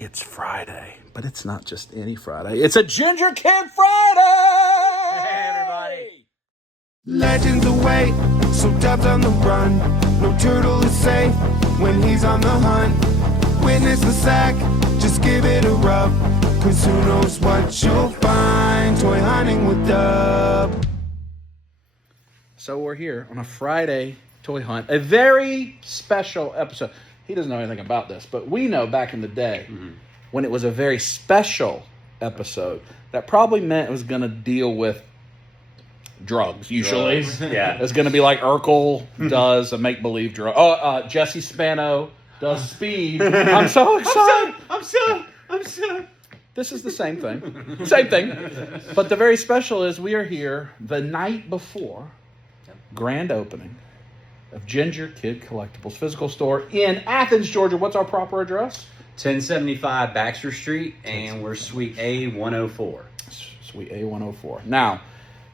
It's Friday, but it's not just any Friday. It's a Ginger Kid Friday! Hey, everybody! Legends await, so Dub's on the run. No turtle is safe when he's on the hunt. Witness the sack, just give it a rub. Cause who knows what you'll find. Toy hunting with Dub. So we're here on a Friday toy hunt. A very special episode. He doesn't know anything about this, but we know back in the day when it was a very special episode, that probably meant it was going to deal with drugs, usually. Yeah. It's going to be like Urkel does a make-believe drug. Jesse Spano does speed. I'm so excited. I'm so. This is the same thing. Same thing. But the very special is we are here the night before grand opening of Ginger Kid Collectibles physical store in Athens, Georgia. What's our proper address? 1075 Baxter Street, and we're Suite A104. Suite A104. Now,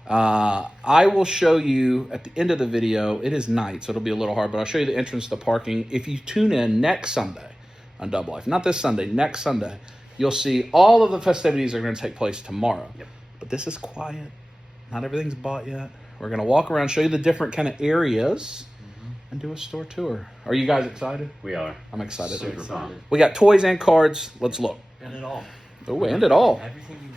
I will show you at the end of the video. It is night, so it'll be a little hard, but I'll show you the entrance to the parking. If you tune in next Sunday on Dub Life, not this Sunday, next Sunday, you'll see all of the festivities that are going to take place tomorrow. Yep. But this is quiet. Not everything's bought yet. We're going to walk around, show you the different kind of areas, and do a store tour. Are you guys excited? We are. I'm excited. Super fun. We got toys and cards. Let's look. And it all. Oh, and it all. Everything you need.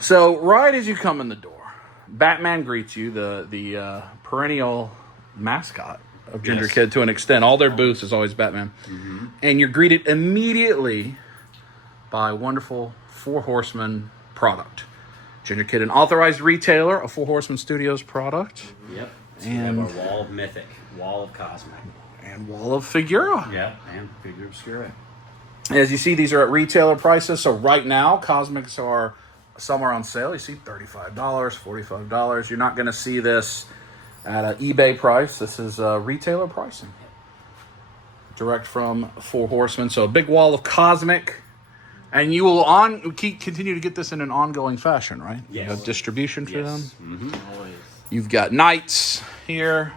So right as you come in the door, Batman greets you, the perennial mascot of Ginger Yes. Kid to an extent. All their booths is always Batman. And you're greeted immediately by wonderful Four Horsemen product. Ginger Kid, an authorized retailer of Four Horsemen Studios product. Yep. So And- we have our Wall of Mythic, Wall of Cosmic. And Wall of Figura. Yep. And Figure Obscura. As you see, these are at retailer prices. So right now, Cosmics are somewhere on sale. You see $35, $45. You're not going to see this at an eBay price. This is retailer pricing. Direct from Four Horsemen. So a big wall of Cosmic. And you will continue to get this in an ongoing fashion, right? Yes. You have distribution for them. Always. You've got Knights here.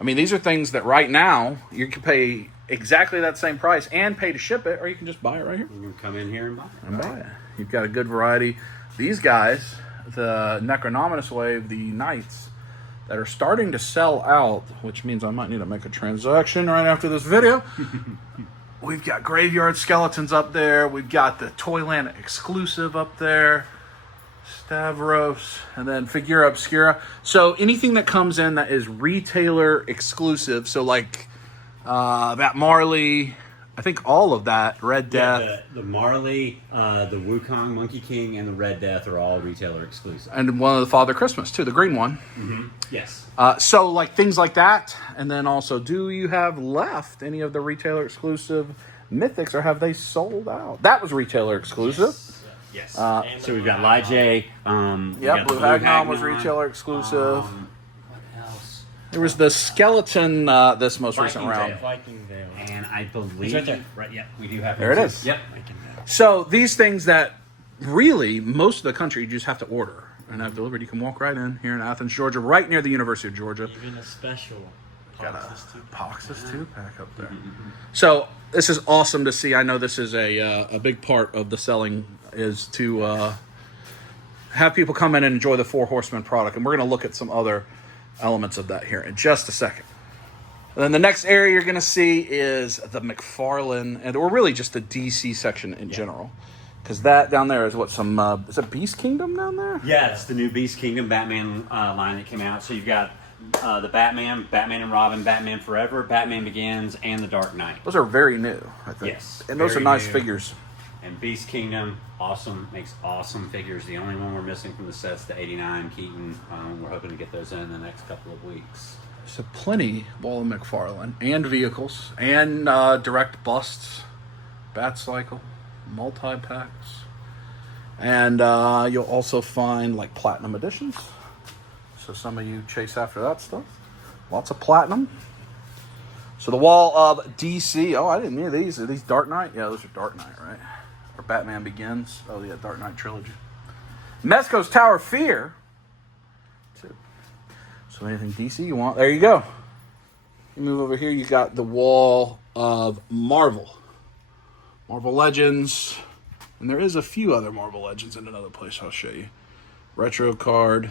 I mean, these are things that right now you can pay exactly that same price and pay to ship it, or you can just buy it right here. You can come in here and buy it. And buy it. You've got a good variety. These guys, the Necronominous Wave, the Knights, that are starting to sell out, which means I might need to make a transaction right after this video. We've got Graveyard Skeletons up there. We've got the Toyland exclusive up there. Stavros, and then Figura Obscura. So anything that comes in that is retailer exclusive, so like that Marley, I think all of that, Red Death. Yeah, the Marley, the Wukong Monkey King, and the Red Death are all retailer exclusive. And one of the Father Christmas, too, the green one. Yes. So like things like that. And then also, do you have left any of the retailer exclusive Mythics, or have they sold out? That was retailer exclusive. Yes. So we've got Lijay. We Yep, got Blue the Hagnon was retailer exclusive. What else? There was the skeleton this most recent round. Viking Veil. And I believe... It's right there. Right, yeah, we do have... There it is. Yep. So these things that really most of the country you just have to order and have delivered. You can walk right in here in Athens, Georgia, right near the University of Georgia. Even a special. Got a Poxus too. Poxus 2 pack up there. So this is awesome to see. I know this is a big part of the selling is to have people come in and enjoy the Four Horsemen product. And we're going to look at some other elements of that here in just a second. And then the next area you're going to see is the McFarlane, or really just the DC section in general. Because that down there is what is it Beast Kingdom down there? Yeah, it's the new Beast Kingdom Batman line that came out. So you've got the Batman, Batman and Robin, Batman Forever, Batman Begins, and the Dark Knight. Those are very new, I think. Yes, And those are very nice new. figures. And Beast Kingdom, awesome, makes awesome figures. The only one we're missing from the set's the 89 Keaton. We're hoping to get those in the next couple of weeks. So plenty Wall of McFarlane and vehicles and direct busts, Bat Cycle, multi-packs. And you'll also find like platinum editions. So some of you chase after that stuff. Lots of platinum. So the Wall of DC. Oh, I didn't hear these. Are these Dark Knight? Yeah, those are Dark Knight, right? Or Batman Begins. Oh, yeah, Dark Knight trilogy. Mezco's Tower of Fear. So anything DC you want, there you go. You move over here, you got the Wall of Marvel. Marvel Legends. And there is a few other Marvel Legends in another place I'll show you. Retro card.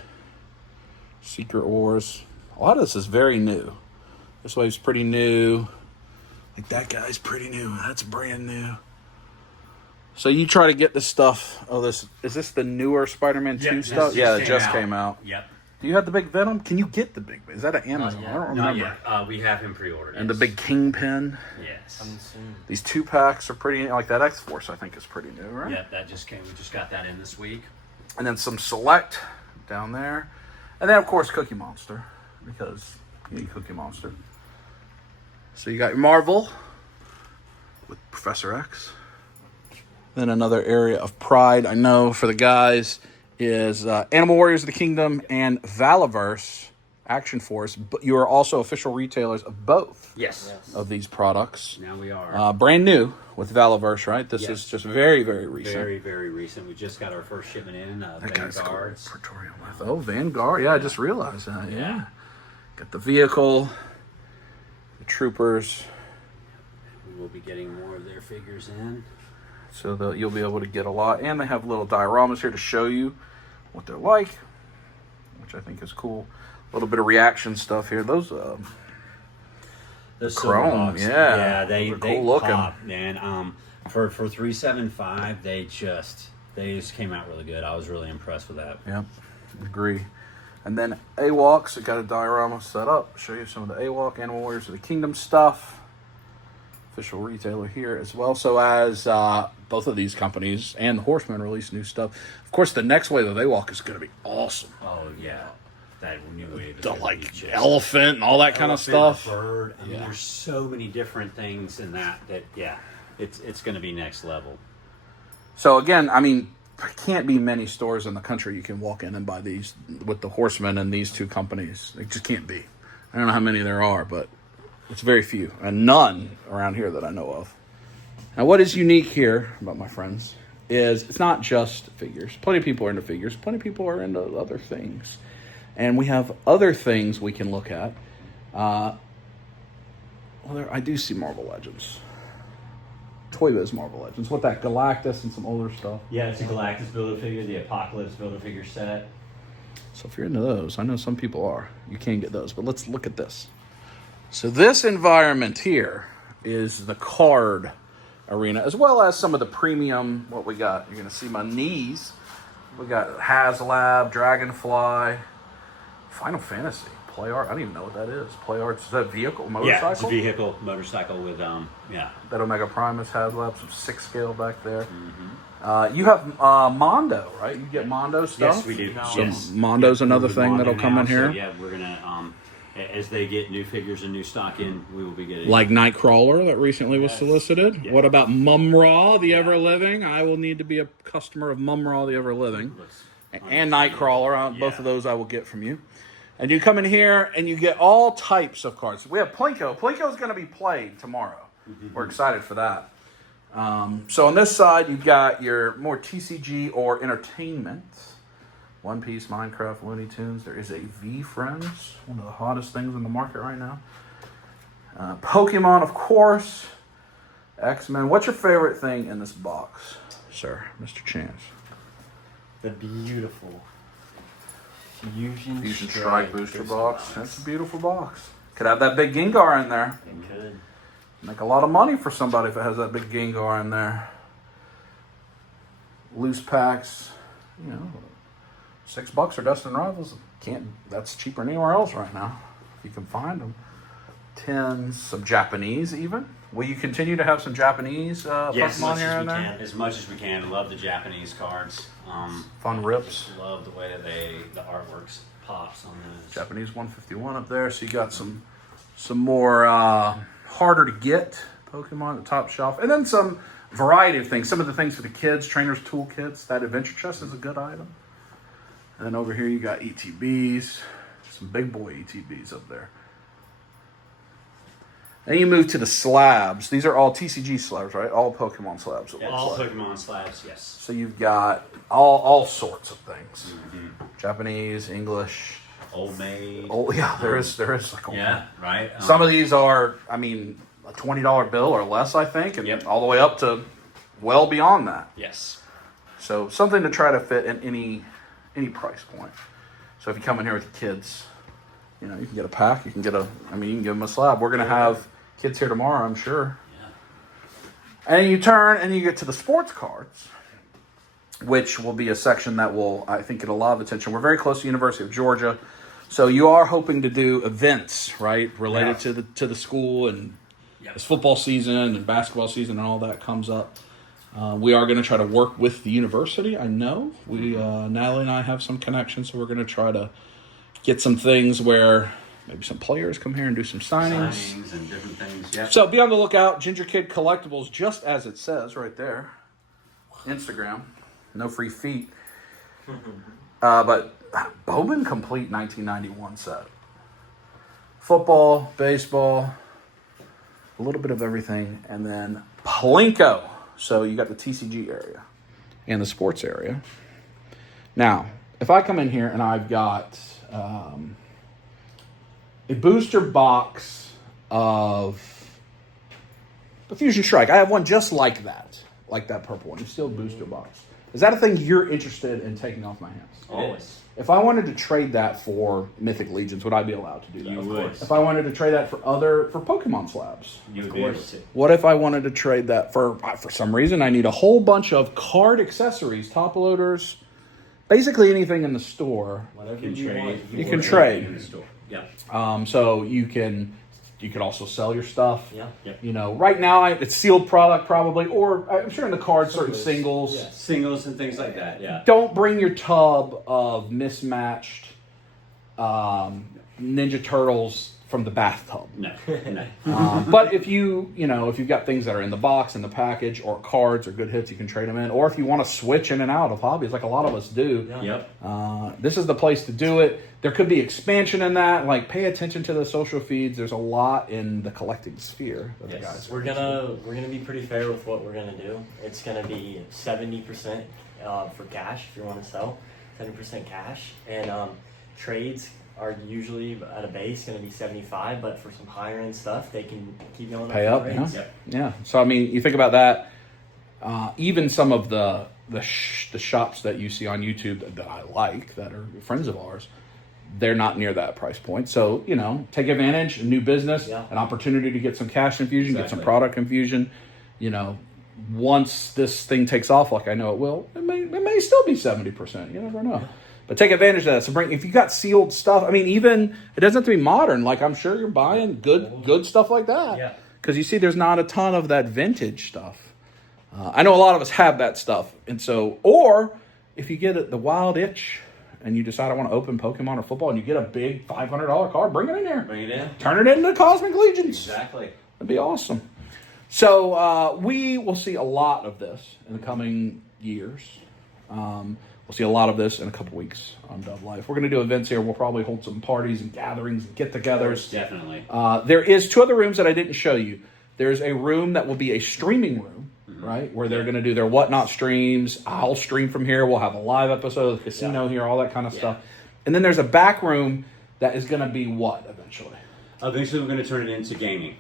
Secret Wars. A lot of this is very new. This wave's pretty new. Like that guy's pretty new. That's brand new. So you try to get this stuff. Oh, is this the newer Spider-Man 2 stuff? Yeah, it just came out. Yep. Do you have the big Venom? Can you get the big? Is that an Amazon? I don't remember. Not yet. We have him pre-ordered. And the big Kingpin. Yes. These 2-packs are pretty, like that X-Force I think is pretty new, right? Yep, that just came. We just got that in this week. And then some Select down there. And then of course Cookie Monster, because you need Cookie Monster. So you got your Marvel with Professor X. Then another area of pride, I know, for the guys is Animal Warriors of the Kingdom and Valaverse Action Force. But you are also official retailers of both of these products. Now we are. Brand new with Valaverse, right? This is just very, very recent. Very, very recent. We just got our first shipment in. That guy's cool. Vanguards. Praetorian Life. Oh, Vanguard. Yeah, I just realized that. Yeah. Got the vehicle, the troopers. We will be getting more of their figures in. So you'll be able to get a lot. And they have little dioramas here to show you what they're like, which I think is cool. A little bit of reaction stuff here. Those chrome, yeah, they cool looking. Pop, man. For $375, they just came out really good. I was really impressed with that. Yep, agree. And then AWOKs, I got a diorama set up. Show you some of the AWOK Animal Warriors of the Kingdom stuff. Official retailer here as well. So as both of these companies and the Horsemen release new stuff, of course the next wave of AWOK is going to be awesome. Oh yeah, that new wave is the like elephant and all that kind of stuff. Bird. I mean, there's so many different things in that it's going to be next level. So again, I mean, there can't be many stores in the country you can walk in and buy these with the Horsemen and these two companies. It just can't be. I don't know how many there are, but it's very few, and none around here that I know of. Now, what is unique here about my friends is it's not just figures. Plenty of people are into figures. Plenty of people are into other things. And we have other things we can look at. I do see Marvel Legends. Toy Biz Marvel Legends. What that, Galactus and some older stuff? Yeah, it's a Galactus Build-A-Figure, the Apocalypse Build-A-Figure set. So if you're into those, I know some people are. You can get those, but let's look at this. So this environment here is the card arena, as well as some of the premium, what we got. You're going to see my knees. We got HasLab, Dragonfly, Final Fantasy, Play Art. I don't even know what that is. Play Art, is that vehicle, motorcycle? Yeah, it's a vehicle, motorcycle with, That Omega Primus HasLab, some 6 scale back there. Mm-hmm. You have Mondo, right? You get Mondo stuff? Yes, we do. So Mondo's another thing that'll come in here. So yeah, we're going to... as they get new figures and new stock in, we will be getting... Like Nightcrawler that recently was solicited. Yeah. What about Mum-Ra, the Ever-Living? I will need to be a customer of Mum-Ra, the Ever-Living. And Nightcrawler. Both of those I will get from you. And you come in here and you get all types of cards. We have Plinko. Plinko is going to be played tomorrow. Mm-hmm. We're excited for that. So on this side, you've got your more TCG or entertainment. One Piece, Minecraft, Looney Tunes. There is a V-Friends, one of the hottest things in the market right now. Pokemon, of course. X-Men. What's your favorite thing in this box, sir, Mr. Chance? The beautiful Fusion Strike Booster box. That's a beautiful box. Could have that big Gengar in there. It could. Make a lot of money for somebody if it has that big Gengar in there. Loose packs, you know. $6 for Dustin Rivals. That's cheaper than anywhere else right now. If you can find them. Tins, some Japanese even. Will you continue to have some Japanese Pokemon here and there? As much as we can. I love the Japanese cards. Fun rips. Love the way that the artworks pops on those. Japanese 151 up there. So you got some more harder to get Pokemon at the top shelf. And then some variety of things. Some of the things for the kids, trainers' toolkits. That adventure chest is a good item. And then over here you got ETBs, some big boy ETBs up there. Then you move to the slabs. These are all TCG slabs, right? All Pokemon slabs. Yeah, all Pokemon slabs, yes. So you've got all sorts of things. Mm-hmm. Japanese, English. Old Maid. Oh yeah, there is like old Maid. Right. Some of these are, I mean, a $20 bill or less, I think, and all the way up to well beyond that. Yes. So something to try to fit in any price point. So if you come in here with your kids, you know, you can get a pack. You can get you can give them a slab. We're going to have kids here tomorrow, I'm sure. Yeah. And you turn and you get to the sports cards, which will be a section that will, I think, get a lot of attention. We're very close to the University of Georgia. So you are hoping to do events, right, related to the school, and it's football season and basketball season and all that comes up. We are going to try to work with the university. I know Natalie and I have some connections, so we're going to try to get some things where maybe some players come here and do some signings. Signings and different things, yeah. So be on the lookout. Ginger Kid Collectibles, just as it says right there. Instagram. No free feet. But Bowman Complete 1991 set. Football, baseball, a little bit of everything, and then Plinko. So you got the TCG area and the sports area. Now, if I come in here and I've got a booster box of the Fusion Strike. I have one just like that purple one. It's still a booster box. Is that a thing you're interested in taking off my hands? Always. If I wanted to trade that for Mythic Legions, would I be allowed to do that? You would. If I wanted to trade that for Pokemon slabs? You would be able to. What if I wanted to trade that for some reason, I need a whole bunch of card accessories, top loaders, basically anything in the store. Whatever You can you trade. want. You can trade. In the store. Yeah. So you could also sell your stuff. Yeah. Yep. You know, right now it's sealed product probably, or I'm sure in the cards certain singles. Yeah. Singles and things like that, yeah. Don't bring your tub of mismatched Ninja Turtles from the bathtub. No. But if you've got things that are in the box, in the package, or cards or good hits, you can trade them in. Or if you want to switch in and out of hobbies, like a lot of us do, Yep. this is the place to do it. There could be expansion in that. Like, pay attention to the social feeds. There's a lot in the collecting sphere that the guys. We're gonna be pretty fair with what we're gonna do. It's gonna be 70% for cash if you want to sell, 10% cash, and trades are usually at a base going to be 75, but for some higher end stuff, they can keep going Pay up, rates. yeah. Yeah. So I mean, you think about that. Even some of the shops that you see on YouTube that I like, that are friends of ours, they're not near that price point. So take advantage. A new business, an opportunity to get some cash infusion, get some product infusion. Once this thing takes off, like I know it will, it may still be 70%. You never know. But take advantage of that. So if you got sealed stuff, I mean, even it doesn't have to be modern. Like, I'm sure you're buying good stuff like that. Yeah. Because you see, there's not a ton of that vintage stuff. I know a lot of us have that stuff, and so, or if you get the wild itch and you decide I want to open Pokemon or football, and you get a big $500 card, bring it in there. Bring it in. Turn it into Cosmic Legions. Exactly. That'd be awesome. So we will see a lot of this in the coming years. We'll see a lot of this in a couple weeks on Dub Life. We're going to do events here. We'll probably hold some parties and gatherings and get-togethers. Definitely. There is 2 other rooms that I didn't show you. There's a room that will be a streaming room, right, where they're going to do their whatnot streams. I'll stream from here. We'll have a live episode of the casino here, all that kind of stuff. And then there's a back room that is going to be what eventually? Eventually, we're going to turn it into gaming.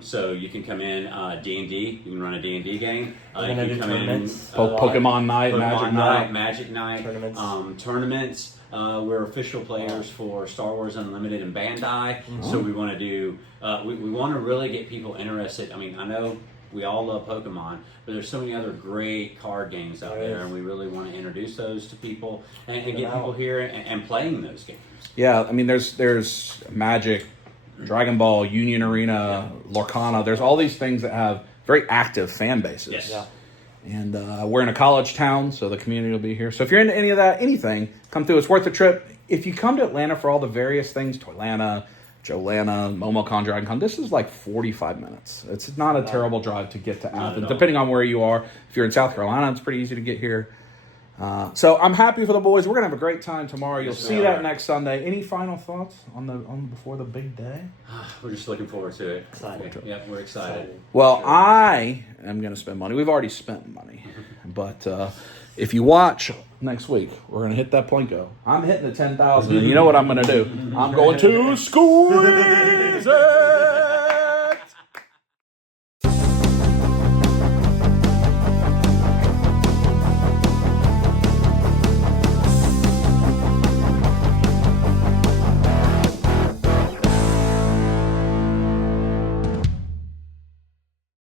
So you can come in D&D. You can run a D&D game. We're You gonna can do come in tournaments. Pokemon Night, Magic Night, tournaments. We're official players for Star Wars Unlimited and Bandai. So we want to do. We want to really get people interested. I mean, I know we all love Pokemon, but there's so many other great card games out there, and we really want to introduce those to people and get people here and playing those games. Yeah, I mean, there's Magic, Dragon Ball, Union Arena, Lorcana. There's all these things that have very active fan bases. Yes. Yeah. And we're in a college town, so the community will be here. So if you're into any of that, anything, come through. It's worth the trip. If you come to Atlanta for all the various things, Toylanta, Joelana, MomoCon, DragonCon, this is like 45 minutes. It's not a terrible drive to get to Athens, depending on where you are. If you're in South Carolina, it's pretty easy to get here. So I'm happy for the boys. We're gonna have a great time tomorrow. You'll see that next Sunday. Any final thoughts on before the big day? We're just looking forward to it. Excited. Yeah, we're excited. Well, I am gonna spend money. We've already spent money, but if you watch next week, we're gonna hit that Plinko. I'm hitting the 10,000, and you know what I'm gonna do? I'm going to squeeze it.